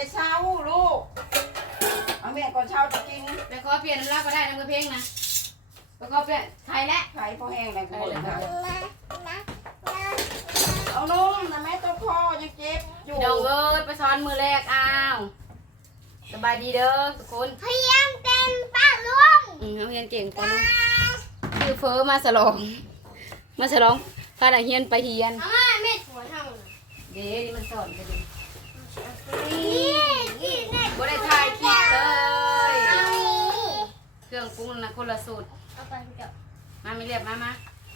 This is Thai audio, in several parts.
ได้เช้าลูก เอาแม่ก่อนเช้าจะกินไปขอเปลี่ยนน้ำลายก็ได้นะมือเพลงนะไปขอเปลี่ยนไทยและไข่พอแห้งเลยกูเลยค่ะนะนะนะเอานุ่มนะแม่ตัวคอยังเจ็บอยู่พี่น้องเอ้ยไปซ้อนมือแรกอ้าวสบายดีเด้อทุกคนเพียงเป็นป้าลุงอืมเขาเฮียนเก่งกว่าลูกคือเฟอมาสลอง มาสลองพานักเฮียนไปเฮียนอาม่าแม่หัวเท่าเดี๋ยวนี่มันสอนกันดินี่นี่แม่ บ่ได้ถ่ายคลิปเลยเอาเครื่องปรุงนะคนละสูตรเอาไปเดี๋ยวมาไม่เรียบมามา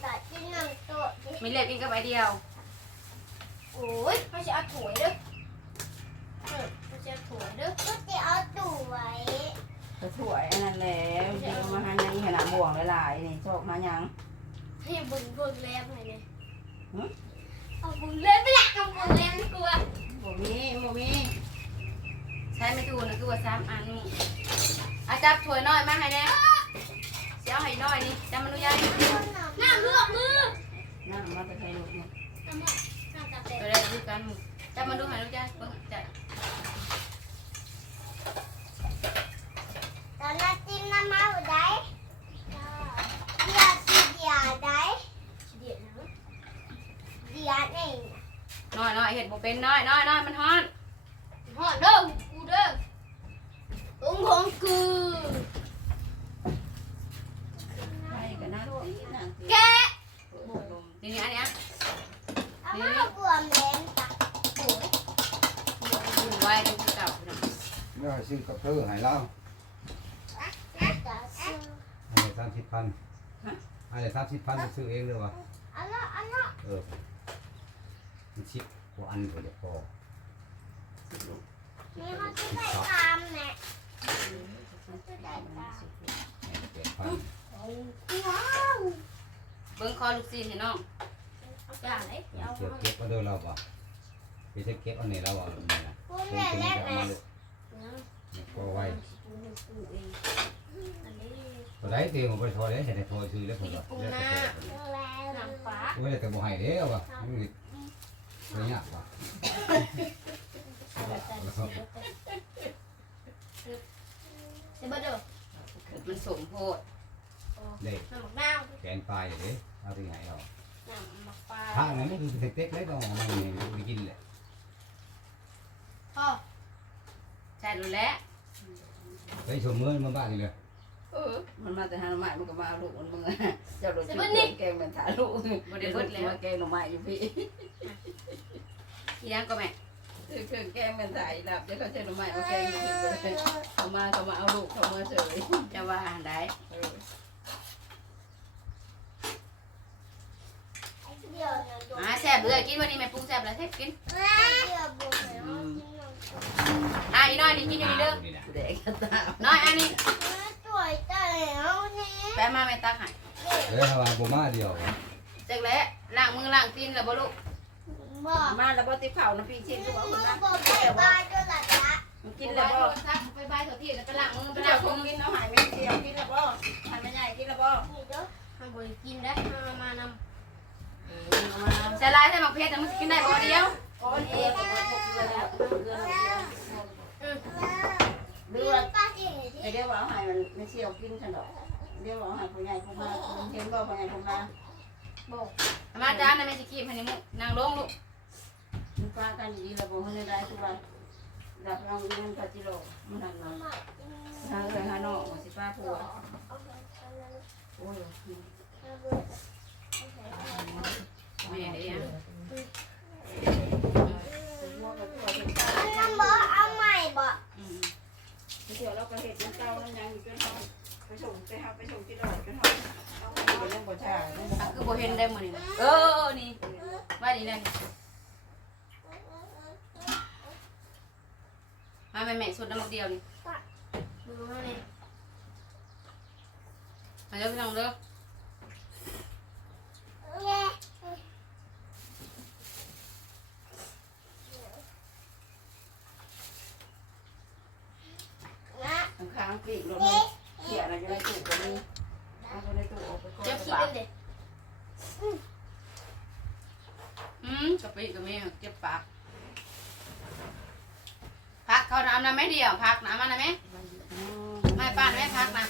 ตัดที่หนึ่งตัวไม่เรียบกินกับไอเดียว โอ้ยไม่ใช่เอาถั่วเด้อเออไม่ใช่เอาถั่วเด้อก็จะเอาถั่วไว้ก็สวยอันนั้นแหละเดี๋ยวมาหายังขนาดบ่วงหลายๆนี่โชคหายังให้บุญบุญแล้วไงเนี่ยหึเอาบุญแล้วไม่ละเอาบุญแล้วไม่กลัวบ่มีบ่มีใช้ไม่ถูกนะคือว่าสามอันอาจับถ้วยน้อยมาให้แน่เสียวให้น้อยนี่จำมันดูยายน้ำลวกมือน้ำมาแต่ใครลูกเนี่ยน้ำมันน้ำกาแฟตัวได้ดูกันหมู่จำมันดูให้ลูกยายเบิ่งใจตอนนั้นจิ้มน้ำมันได้เดียวสีเดียวได้เดียวนะเดียวนี่น้อยน้อยเห็ดบ่เป็นน้อยน้อยน้อยมันฮ้อนหอเด้อกู เด้ออุ้งของกูใครกันนะลูกนั่งสิแกะนี่นี่อันเนี้ยเอามาบวมเล่นตักโอ้ยอุ่นไว้เป็นคือเก่าพี่น้องเมื่อซื้อกับเพื่อให้เรานะจะซื้อให้สามสิบพันให้สามสิบพันซื้อเองเลยวะอันนั้นอันนั้นเออมันชิบกว่าอันกว่าจะพอ มีเขาจะใส่ตามเนี่ยเขาจะใส่ตามเจ็ดพันว้าวเบิ่งคอลูกซีนให้น้องเอาอย่างไรเอาเก็บเก็บเอาเด้อเราบ่ไปเช็คเก็บเอาเนี่ยเราเอาเนี่ยนะคุณเพิ่แม่งจะแรกเอาเลมายเลยเนี่ยก็ไว้อันนี้ก็ได้เตียงของไปทอได้ใช่ได้ทอซื้อแล้วผมก็แล้วก็แล้วน้ำปลาโอ้ยแต่บ่ให้เด้อว่ะมันนี่ไม่ยากว่ะ เซเบอร์เดอมันสมโพดเด็กน้ำหมักนาวแกนปลายเด้เอาที่ไหนเราน้ำหมักปลาถ้านั้นมันคือเต็กๆเลยต้องเอามันนี่ไปกินแหละพ่อใช่รู้แล้วไปชมเมื่อมาบ้านนี่เลยเออมันมาแต่หาหน่อไม้มันก็มาลูกมันมึงเจ้าโดนจิ้มแกงเป็นถาลูกบ่ได้เบิดแล้วแกงหน่อไม้อยู่พี่อีหยังก็แม่ คือเครื่องแกงเป็นถาอีหลับเดี๋ยวเขาใช้หน่อไม้มาแกงอยู่พี่ก็เลยเขามาเขามาเอาลูกเขามาเฉยจะว่าได้เออเดี๋ยวเดี๋ยวเดี๋ยวอ่าแซ่บเลยกินวันนี้แม่ปรุงแซ่บแล้วแซ่บกินเดี๋ยวบุกแล้วกินนมอะอีน้อยนี่กินอยู่นี่เด้อนี่นะเด็กก็ตามน้อยอันนี้สวยแต่แล้วนี่แปะมาแม่ตักให้เอ้ยถ้าว่าบ่มาเดียวเจ๊กแล้วล้างมือล้างตีนแล้วบ่ลูก บอกมาแล้วบ่ติบเข่านะพี่ชิมก็บอกคุณนะบอกไปบ้านด้วยล่ะจ๊ะมันกินแล้วบ่ไปบายเถอะที่แล้วก็ล้างมือไปเดี๋ล้ายงวคมืงอกินเอาหายไม่เสียวกินแล้วบ่ทานไม่ใหญ่กินแล้วบ่นี่เด้อทำบริกินได้มามานำเออเอามาใส่ลายใส่หมักเพชรแต่มึงกินได้บ่เดียวโอ้ยเอ๊ะผมว่าพวกเกลือแล้วเกลือแล้วเกลือเรือป้าสิที่ไอเดี๋ยวว่าเอาใหายมันไม่เชี่ยวกินฉันดอกเดี๋ยวว่าเอาใหายผู้ใหญ่ผู้มาเห็นบ่ผู้ใหญ่ผู้มาบอกมาจานนะแม่สิคีบให้นี่มุนั่งลงลูก มันฟ้ากันดีแล้วบ่ให้ได้ทุกวันรับรองเงินพัจิโลมันนั่นน่ะทางเอ้ยหาน้องว่าสิป้าผัวโอ้ยแม่เด้อผัวก็ตัวเป็นเจ้าน้ำบ่เอาใหม่บ่อืมเดี๋ยวเราก็เฮ็ดเป็นเจ้าน้ำยังอยู่จนเฮาไปส่งไปหาไปส่งที่ดอกจนเฮาเอาไปเรื่องบ่ชาคือบ่อะคือบ่เห็นได้มื้อนี้เออนี่ว่าดีนี่มา แม่แม่สุดน้ำมักเดียวนี่ดูมาเลยมาเด้อพี่น้องเด้อนะข้างๆปีกรถนี่เขียนอะไรอยู่ในตู้ก็มีเอาไปในตู้เอาไปก่อนเจ้าขี้เด็ดอืมกะปิก็มีเก็บปากพัก เขาเขาเอาน้ำไม่เดียวพักน้ำมันนะไหมไม่ป้านไม่พักนะ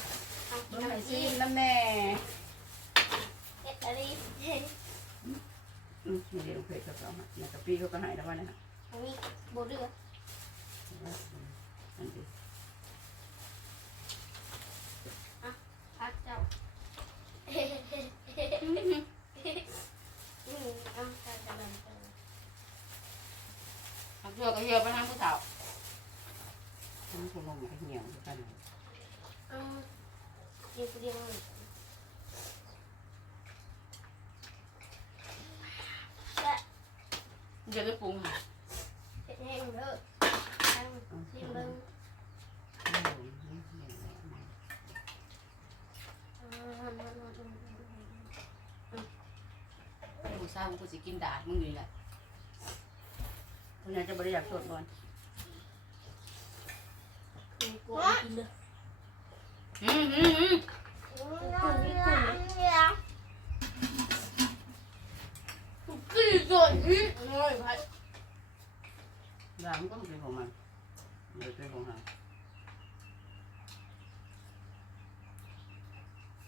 เมื่อไหร่ซีน้ำแน่เอ็ดอะไรอืมเดี๋ยวเพจเขาเอาเนี่ยกะปีเขาก็หายแล้วว่านะฮะมีโบเดืออันนี้พักเจ้าอืมเอาใส่กระดานไปพักเชือกก็เชือกไปทางผู้สาว มันคงลงมาเหี่ยวกันเอาเรียกเรียกเลยเดี๋ยวไปปรุงค่ะเฮ็ดแห้งเด้อตั้งชิมเบิ่งอ่ามันมันมันผู้สาวกูสิกินดาดมึงอยู่แหละคุณยายจะบริจาคสดก่อนมันกลัวกินเด้ออืมอืมอืมน้ำเนื้อเนื้อกี่ส่วนอืมอร่อยพัดร้าน ก็เป็นของมันเลยเป็นของเรา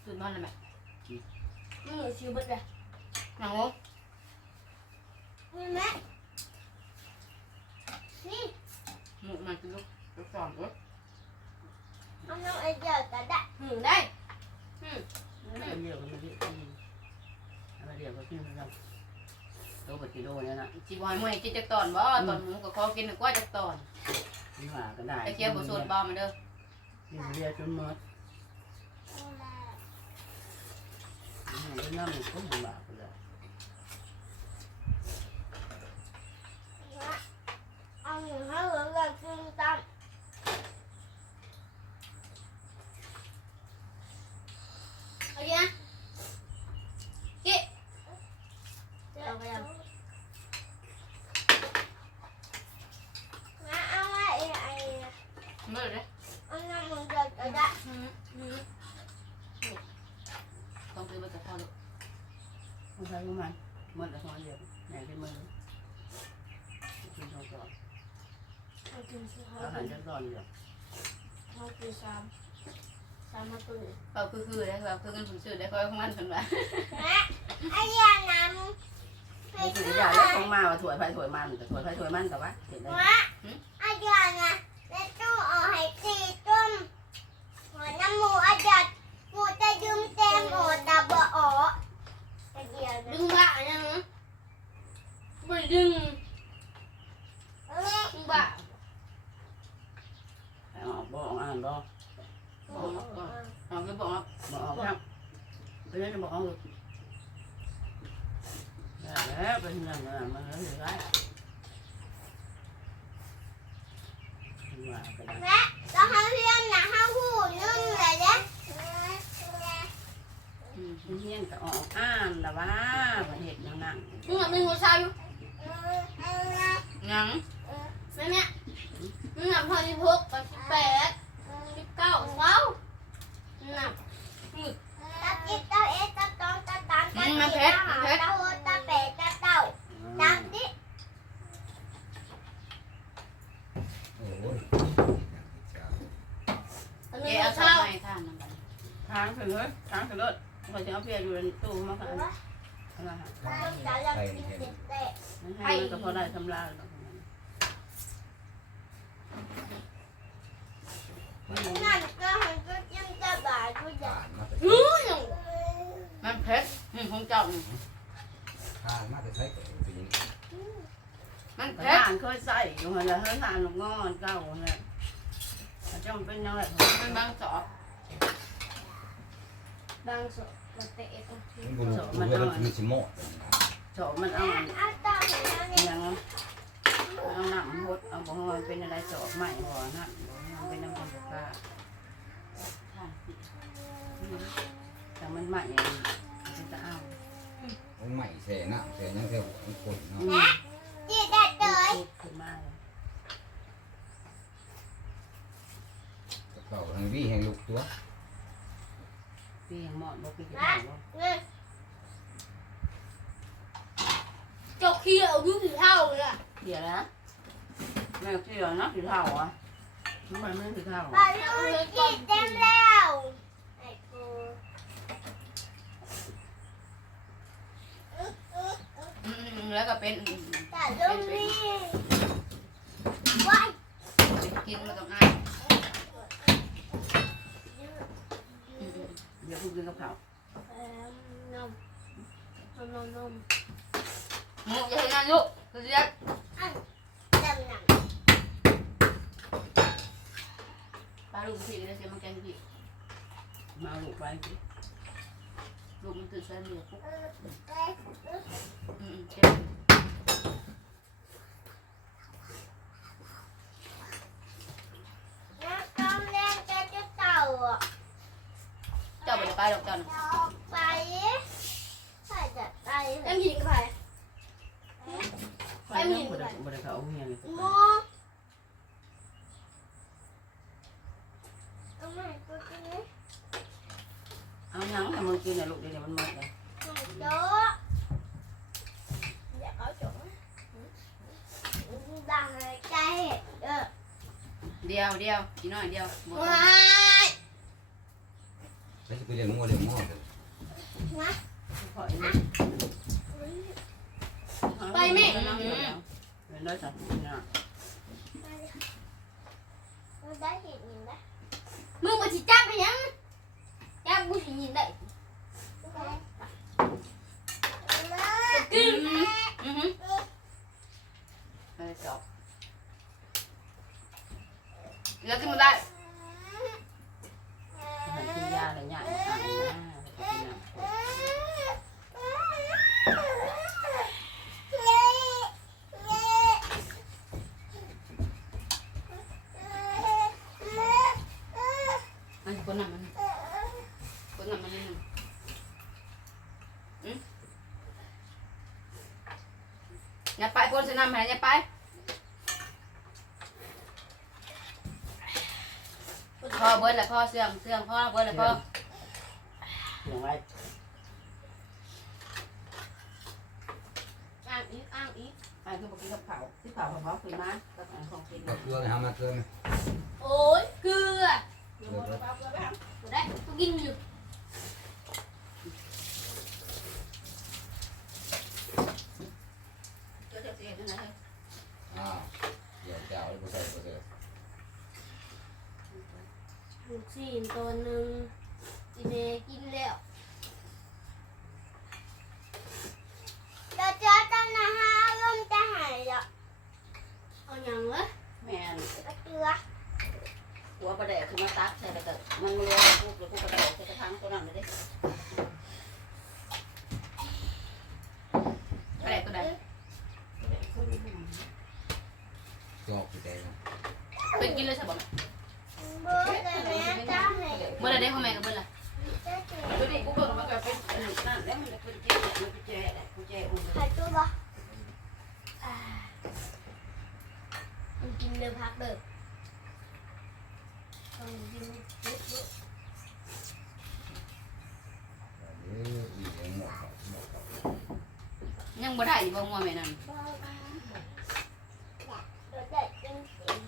ตื่นนอนเลยไหมมันเหมือนชิวบัดเลย หนังง นี่แม่นี่ หมูมันกินลูกลูกสองเอ้ย เอาน้องไอเดียก็ได้ หืมได้ ไม่ เดียวกันมาเรียกที่อะไรเดียวก็ที่เราตัวปฏิโลเนี่ยนะจีบอยมวยกินจักตอนบ่ตอนหมูก็ขอกินกว่าจักตอนนี่หว่าก็ได้ไอ้เกียวบ่สดบ่มาเด้อนี่เรียกจนหมดนี่น้ำมันก็มันบาปเลย เอาหนูให้เหลือกับกินตาม เอาดินะกิ เอาไปยังมาเอาไว้ไอ้ไอ้ เมื่อเลย เอาน้ำมันก็ได้ อืมอืมต้องซื้อมาจากพ่อลูก มันใช้ของมันมันแต่ของเดียวใหญ่ขึ้นมือกินทองก่อนเอากินสิเขาอาหารจะร้อนเดียวเขากินสามสามมาตุยเขาคือคือได้เขาคือเงินผมซื้อได้เขาของมันคนว่าแม่ไอ้ยาน้ำไปนี่คือซื้ออยากอะได้ของมาว่าถวยไผ่ถวยมันแต่ถวยไผ่ถวยมันแต่ว่าเห็นได้วะไอ้ยานะในตู้เอาให้ตีต้มหัวน้ำหมูอาจัดกูจะยืมเต็มโอตาบะอ๋อไอ้เดียวนะ ดึงบ้าเนี่ยนะ ไม่ดึงเอาแม่ดึงบ้าออกบ่ออ่านบ่เราก็บอกว่าบ่ออกครับไปเล่นบ่ออกแล้วเป็นเงินมันเหลือไรว่าก็ได้แม่เราให้เพื่อนนะห้าหูนึ่งเลยเด้เฮียนก็ออกอ่านแต่ว่าเห็ดยังนั่งมึงอะมึงหัวชายอยู่ยังแม่แม่มึงอะพอสิบหกกับสิบแปดสิบเก้าเว้านับตาจิตตาเอตาตองตาตามตาตีตาหาตาโหตาเปตาเต่าตามดิโอ้ยเดี๋ยวเอาข้าวให้ทานนั่นกันค้างถึงเลยค้างถึงเลยคอยจะเอาเพียอยู่ในตู้มาค่ะอะไรฮะ ต้ให้มันก็พอได้ทำลายแล้วนั่นก็หันก็จิ้มตาบาดดูจ้ะผ่านมาแต่มันเผ็ดอืมของเจ้ามผ่านมาแต่ใช้กับปีนี้มันเผ็ด ทานเคยใส่อยู่หันละเฮ้ยทานลูกงอนเก่าเนี่ยจ้องเป็นยังไงมันบางสอบบางส่วนมาเตะตรงมันบุรุษมันมันมีชิโม่โฉมันเอาเอาต่ อเห็นแล้นเอาหนังหดเอาบ่ฮอยเป็นอะไรโฉใหม่หัวนั่นเป็นน้ำมันกล้าแต่มันใหม่มันจะเอามันใหม่แสนะแสยังแค่หัวมันคนเนาะจีได้เตยขึ้นมาเลยเต่าทางวี่แห่งลูกตัวพี่ยังหมอดบ่พี่จะถามว่า เนี่ยเจ้าขี้เอายุ่งเท่าเลยอะเดี๋ยวนะแม่เกี่ยวนะสีเทาอะเทำไมไม่ถือข้าวบอลลูนจีเต็มแล้วไอ้กูอืมแล้วก็เป็นแต่ลูกนี่ว้ายกินมาต้องอ้ายเดี๋ยวพูดกินกับข้าวเอิ่มนมนมนมนม หมูอย่าให้นั่นลูกคือเรียกดำหนังปลาลูกพี่ก็ได้เสี เขาเอาเงี้ยเลยโมเอาใหม่กูกินเลยเอาหยังให้มึงกินน่ะลูก เดี๋ยวนี้มันหมดเลย โจ๊ะอยากเอาโจ๊ะดังเลยใจเออ เดียวเดียวอีน้อยเดียวหมด ว้าย แล้วจะไปเรียนมั่วเรียนมั่วเลย มา ขออีกนิด ไปแม่ นั่งอยู่แล้วเห็นได้จ้ะเนี่ย เราได้เห็นยินได้ มึงมาสิจับไปยังจับกูสิยินได้ อืมอือหือไปจบแล้วกินมาได้ให้กินยาอะไรเนี่ยอ่านนะกินย าไปคนสนามแห่อย่าไปพ่อเบิร์ดแหละพ่อเสื่อมเสื่อมพ่อเบิร์ดแหละพ่อเสียงไรอ้างอีกอ้างอีกไอ้คือบอกกินกับเผาที่เผากับเผาคือม้ากับอันของกินก็เกลือเลยฮะมาเกลือไหมโอ้ยเกลือเดี๋ยวเราเอาเกลือไปทกูได้กูกินอยู่เจ้าเจ้าเสียนั่นไงอ้าวเดี๋ยวเจ้าเลยบ่ใส่บ่ใส่ลูกชิ้นตัวหนึ่งอีเมกินแล้ว จะเจอตอนนะฮะลมจะหายแล้ว เอาหยังวะ แม่น กระเจือ หัวประเดกคือมาตักใส่กระเตอะมันเลี้ยงพวกหรือพวกกระเดกใส่กระถางตัวนั้นเลยดิกระเดกตัวใด จอกอยู่ใจนะ เป็นกินเลยใช่บ่เบอร์แต่แม่จะให้เมื่อไรได้พ่อแม่กับเมื่อไรจะเจอดูดิกูเบิ่งมันก็เป็นอันนั่นแล้วมันเป็นเจ๊มันเป็นเจ๊กูเจ๊อุ่นใครตัวบ่มันกินเดือพักเด้อต้องกินเยอะเอ้ยอีกอย่างหมดครับหมดครับยังบ่ได้อยู่บ่งัวแม่นั่นเดี๋ยวจะกินเสียง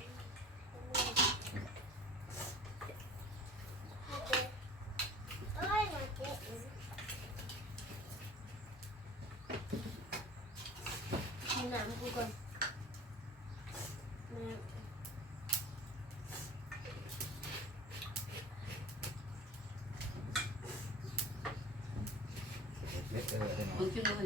เอ้ยมาเจ๊ ๆกินน้ำกูก่อนแม่เล็ดเออได้หน่อมึยงขึ้นมื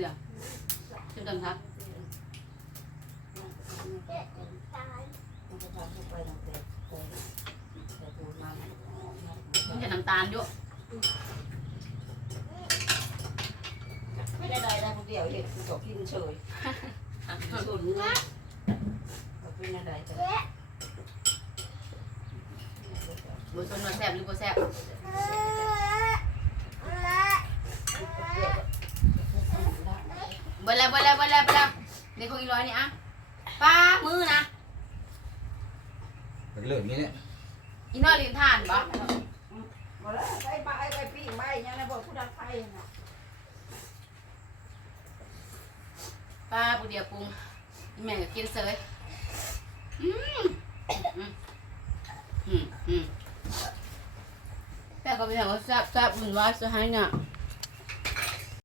อเดียวขึ้นดำทับเจ๊ตายมึงจะน้ำตาลอยู่ไม่ได้ได้ได้คนเดียวเห็ดจบกินเฉยส่วนเนื้อเป็นอะไรกันเจ๊บ่สนว่าแซ่บหรือบ่แซ่บเบล้วเบล้วเบล้วเบิ่แล้วเด็กของอีร้อยนี่อะป้ามือนะมันเลิกนี้เนี่ยอีน้อยลิ้นทานบ่มาแล้วไปไปไปปีใบยังไงบอกผู้ดักไฟนะ ป้าผู้เดียวปรุงแม่ก็กินเสยอืมอืมอืมแต่ก็ไม่เห็นว่าแซ่บแซ่บบุญว่าจะให้เนี่ย